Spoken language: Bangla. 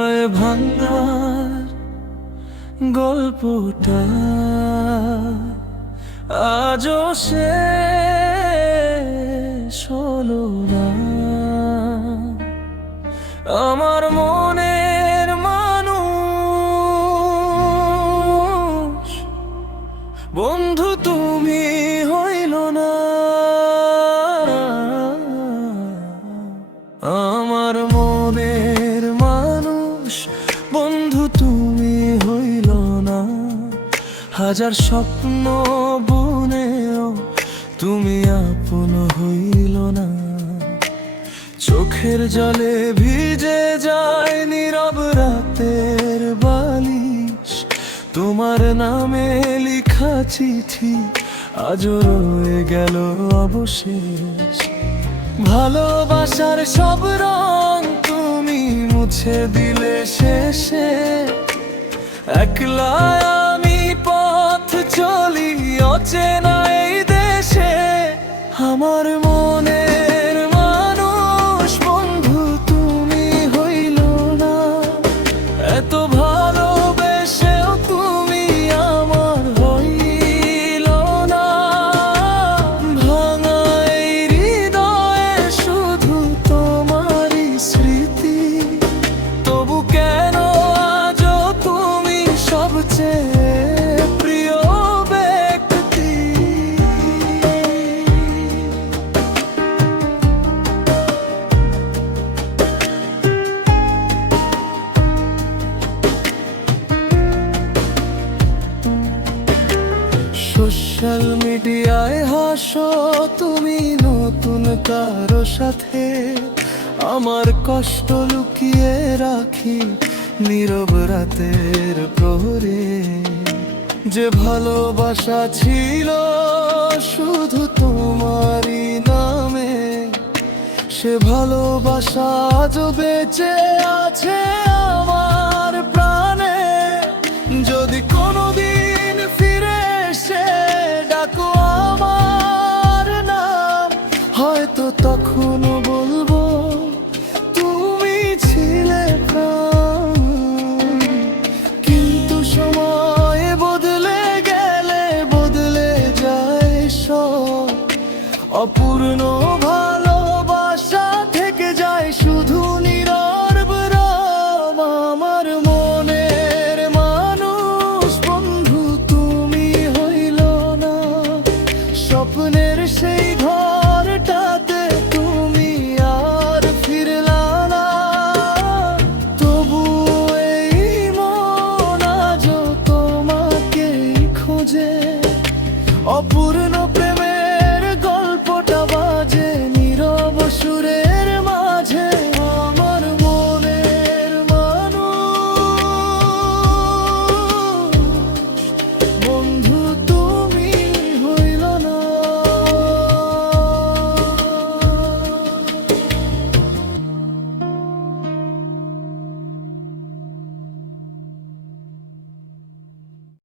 হৃদয় ভাঙার গল্পটা আজও শেষ হলো না। আমার মনের মানুষ বন্ধু তুমি হইল না। আমার মনের মানুষ বন্ধু তুমি হইল না। হাজার স্বপ্ন বুনেও তুমি আপন হইল না। চোখের জলে ভিজে যায় নীরব রাতের বালিশ, তোমার নামে লিখা চিঠি আজও রয়ে গেল অবশেষ। ভালোবাসার সব রং তুমি মুছে দিলে শেষে। একলা আমি পথ চলি অচেনা এই দেশে। আমার মনের মানুষ বন্ধু তুমি হইল না। এত ভালোবেসেও তুমি আমার হইল না। ভাঙা এই হৃদয়ে শুধু তোমারই স্মৃতি। তবু কেন আজও তুমি সবচেয়ে প্রিয় ব্যক্তি। সোশ্যাল মিডিয়ায় হাসো তুমি নতুন কারো সাথে। আমার কষ্ট লুকিয়ে রাখি নীরব রাতের প্রহরে। যে ভালোবাসা ছিল শুধু তোমারই নামে, সে ভালোবাসা আজও বেঁচে আছে